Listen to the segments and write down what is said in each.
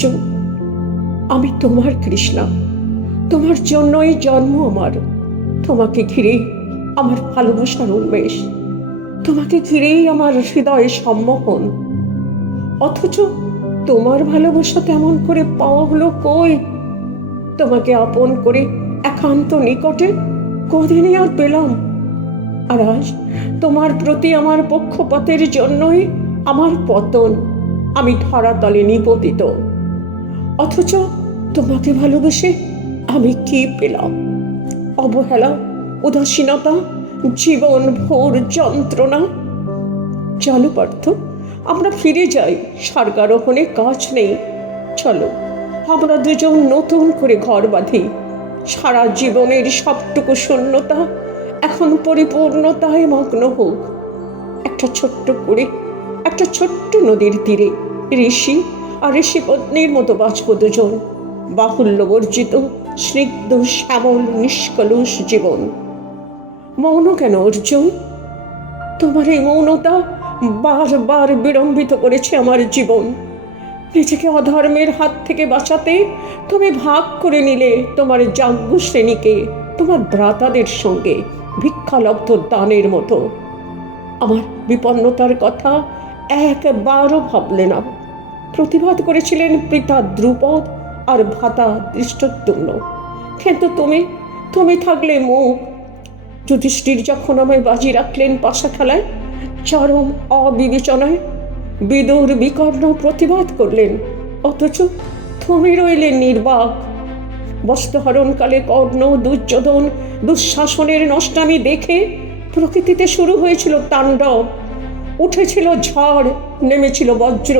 অর্জুন, আমি তোমার কৃষ্ণা, তোমার জন্যই জন্ম আমার। তোমাকে ঘিরেই আমার ভালোবাসার উন্মেষ, তোমাকে ঘিরেই আমার হৃদয়ে সম্মোহন। অথচ তোমার ভালোবাসা তেমন করে পাওয়া হলো কই? তোমাকে আপন করে একান্ত নিকটে কদিনই আর পেলাম। আর আজ তোমার প্রতি আমার পক্ষপাতের জন্যই আমার পতন, আমি ধরাতলে নিপতিত। অথচ তোমাকে ভালোবেসে আমি কি পেলাম? অবহেলা, উদাসীনতা, জীবন ভোর যন্ত্রণা। চলো পার্থ, আমরা ফিরে যাই, স্বর্গারোহণে কাজ নেই। চলো আমরা দুজন নতুন করে ঘর বাঁধি। সারা জীবনের সবটুকু শূন্যতা এখন পরিপূর্ণতায় মগ্ন হোক। একটা ছোট্ট করে একটা ছোট্ট নদীর তীরে ঋষি আর ঋষি পত্নীর মতো বাঁচব দুজন। বাহুল্য বর্জিত স্নিগ্ধ শ্যামল নিষ্কলুষ জীবন। মৌন কেন অর্জুন? তোমার এই মৌনতা বারবার বিড়ম্বিত করেছে আমার জীবন। নিজেকে অধর্মের হাত থেকে বাঁচাতে তুমি ভাগ করে নিলে তোমার যাজ্ঞ শ্রেণীকে তোমার ভ্রাতাদের সঙ্গে ভিক্ষালব্ধ দানের মতো। আমার বিপন্নতার কথা একবারও ভাবলে না। প্রতিবাদ করেছিলেন পিতা দ্রুপদ আর ভ্রাতা ধৃষ্টদ্যুম্ন, কিন্তু তুমি থাকলে মুখ। যুধিষ্ঠির যখন আমায় বাজি রাখলেন পাশা খেলায়, চরম অবিবেচনায় বিদুর বিকর্ণ প্রতিবাদ করলেন, অথচ তুমি রইলেন নির্বাক। বস্ত্রহরণকালে কর্ণ, দুর্যোধন, দুঃশাসনের নষ্টামি দেখে প্রকৃতিতে শুরু হয়েছিল তাণ্ডব। উঠেছিল ঝড়, নেমেছিল বজ্র,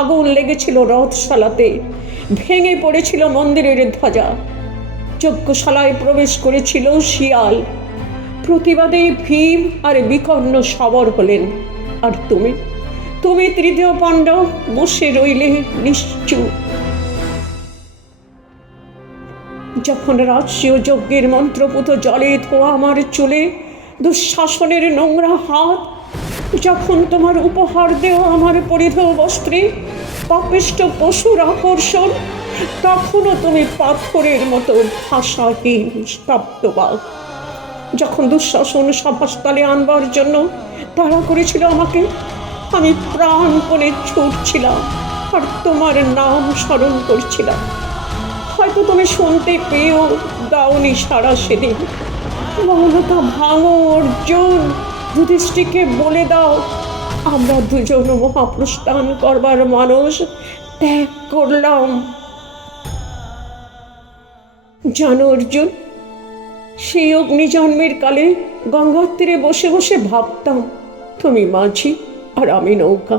আগুন লেগেছিল রথশালাতে, ভেঙে পড়েছিল মন্দিরের ধ্বজা, যজ্ঞশালায় প্রবেশ করেছিল শিয়াল। প্রতিবাদে ভীম আর বিকর্ণ সবর হলেন, আর তুমি তৃতীয় পাণ্ডব বসে রইলে নিশ্চুপ। যখন রাজসীয় যজ্ঞের মন্ত্রপুত জলে ধোয়া আমার চুলে দুঃশাসনের নোংরা হাত, যখন তোমার উপহার দেওয়া আমার পরিধেয় বস্ত্রে পাপিষ্ঠ পশুর আকর্ষণ, তখনও তুমি পাথরের মতো ভাষাহীন স্তব্ধবাক। যখন দুঃশাসন সভাস্থলে আনবার জন্য তাড়া করেছিল আমাকে, আমি প্রাণপণে ছুটছিলাম আর তোমার নাম স্মরণ করছিলাম। হয়তো তুমি শুনতে পেয়েও দাওনি সারা সেদিন। মৌনতা ভাঙো অর্জুন, যুধিষ্ঠিরকে বলে দাও আমরা দুজন মহাপ্রস্থান করবার মানুষ ত্যাগ করলাম। জানো অর্জুন, সেই অগ্নিজন্মের কালে গঙ্গার তীরে বসে বসে ভাবতাম তুমি মাঝি আর আমি নৌকা।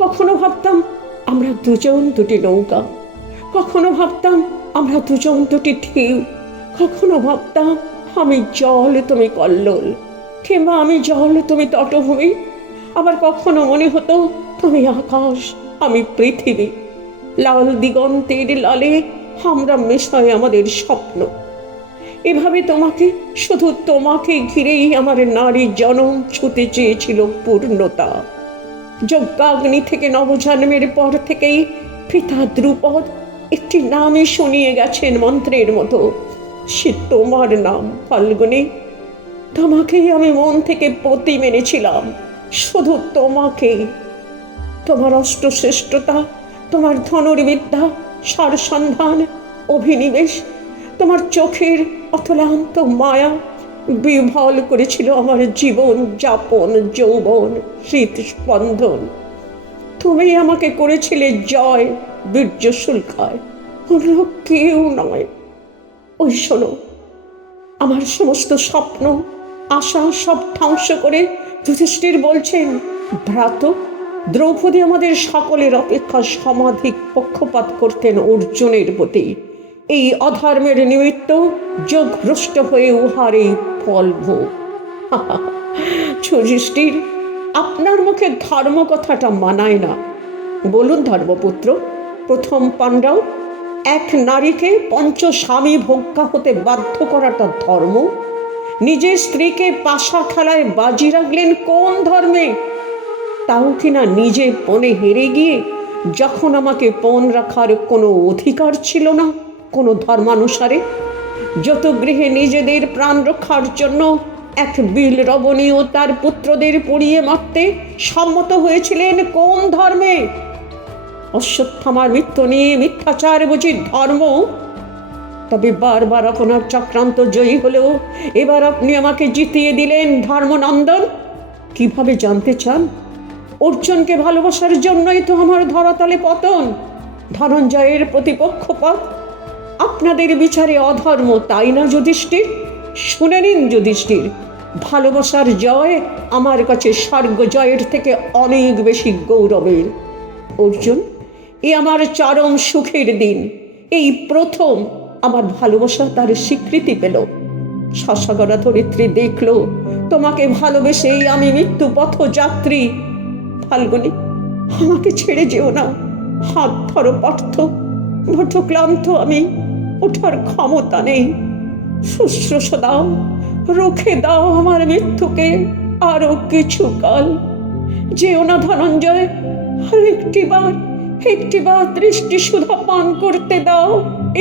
কখনো ভাবতাম আমরা দুজন দুটি নৌকা, কখনো ভাবতাম আমরা দুজন দুটি ঢেউ, কখনো ভাবতাম আমি জল তুমি কল্লোল, কিংবা আমি জল তুমি তটভূমি। আবার কখনো মনে হতো তুমি আকাশ আমি পৃথিবী। লাল দিগন্তের লালে আমরা মেশাই আমাদের স্বপ্ন। এভাবে শুধু তোমাকে ঘিরেই আমার নারী জনম ছুতে চেয়েছিল পূর্ণতা। যজ্ঞাগ্নি থেকে নবজন্মের পর থেকেই পিতা দ্রুপদ একটি নামই শুনিয়ে গেছেন মন্ত্রের মতো, সে তোমার নাম ফাল্গুনী। তোমাকেই আমি মন থেকে পতি মেনেছিলাম, শুধু তোমাকেই। তোমার অষ্টশ্রেষ্ঠতা, তোমার ধনুর্বিদ্যা, সারসন্ধান, অভিনিবেশ, তোমার চোখের অতলান্ত মায়া বিভল করেছিল আমার জীবন যাপন, যৌবন, হৃৎস্পন্দন। তুমি আমাকে করেছিলে জয়, বীর্য শুল্কায়, অন্য কেউ নয়। ওই শোনো, আমার সমস্ত স্বপ্ন আশা সব ধ্বংস করে যুধিষ্ঠির বলছেন, ভ্রাত, দ্রৌপদী আমাদের সকলের অপেক্ষা সমাধিক পক্ষপাত করতেন অর্জুনের প্রতি। এই অধর্মের নিমিত্ত যোগভ্রষ্ট হয়ে উহার এই ফল ভোগ। যুধিষ্ঠির, আপনার মুখে ধর্ম কথাটা মানায় না। বলুন ধর্মপুত্র, প্রথম পাণ্ডব, এক নারীকে পঞ্চস্বামী ভোগ্যা হতে বাধ্য করাটা ধর্ম? নিজের স্ত্রীকে পাশা খেলায় বাজি রাখলেন কোন ধর্মে? তাও কিনা নিজে পণে হেরে গিয়ে যখন আমাকে পণ রাখার কোনো অধিকার ছিল না কোনো ধর্মানুসারে, যত গৃহে নিজেদের প্রাণ রক্ষার জন্য এক বিল রবণী ও তার পুত্রদের পুড়িয়ে মারতে সম্মত হয়েছিলেন কোন ধর্মে? অশ্বত্থামার মৃত্যু নিয়ে মিথ্যাচার বুঝি ধর্ম? তবে বারবার আপনার চক্রান্ত জয়ী হলেও এবার আপনি আমাকে জিতিয়ে দিলেন ধর্মনন্দন। কিভাবে জানতে চান? অর্জুনকে ভালোবাসার জন্যই তো আমার ধরাতলে পতন, ধনঞ্জয়ের প্রতিপক্ষপাত। আপনাদের বিচারে অধর্ম, তাই না যুধিষ্ঠির? শুনে নিন যুধিষ্ঠির, ভালোবাসার জয় আমার কাছে স্বর্গ জয়ের থেকে অনেক বেশি গৌরবের। অর্জুন, এ আমার চরম সুখের দিন। এই প্রথম আমার ভালোবাসা তার স্বীকৃতি পেল। শশাগরা ধরিত্রী দেখল তোমাকে ভালোবেসেই আমি মৃত্যু পথযাত্রী। ফাল্গুনী, আমাকে ছেড়ে যেও না, হাত ধরো পার্থ। বড্ড ক্লান্ত আমি, ওঠার ক্ষমতা নেই। শুশ্রূষা দাও, রুখে দাও আমার মৃত্যুকে আরো কিছুকাল। যেও না ধনঞ্জয়, আর একটিবার দৃষ্টি সুধা পান করতে দাও,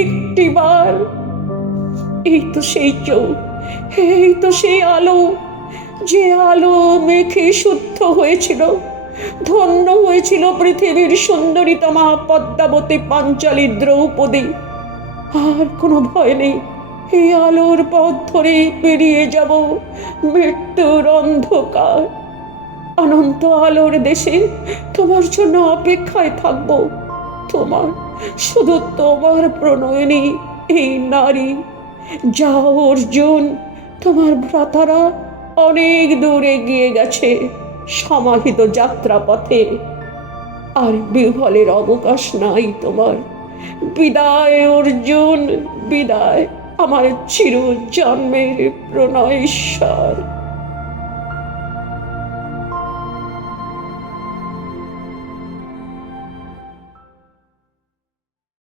একটিবার। এই তো সেই চোখ, এই তো সেই আলো, যে আলো মেঘে শুদ্ধ হয়েছিল, ধন্য হয়েছিল পৃথিবীর সুন্দরীতমা পদ্মাবতী পাঞ্চালী দ্রৌপদী। আর কোনো ভয় নেই, এই আলোর পথ ধরে পেরিয়ে যাব মৃত্যুর অন্ধকার। অনন্ত আলোর দেশে তোমার জন্য অপেক্ষায় থাকবো। তোমার, শুধু তোমার প্রণয়নী এই নারী। যাও অর্জুন, তোমার ভ্রাতারা অনেক দূর এগিয়ে গেছে সমাহিত যাত্রাপথে। আর বিহ্বলের অবকাশ নাই তোমার। বিদায় অর্জুন, বিদায় আমার চির জন্মের প্রণয়েশ্বর।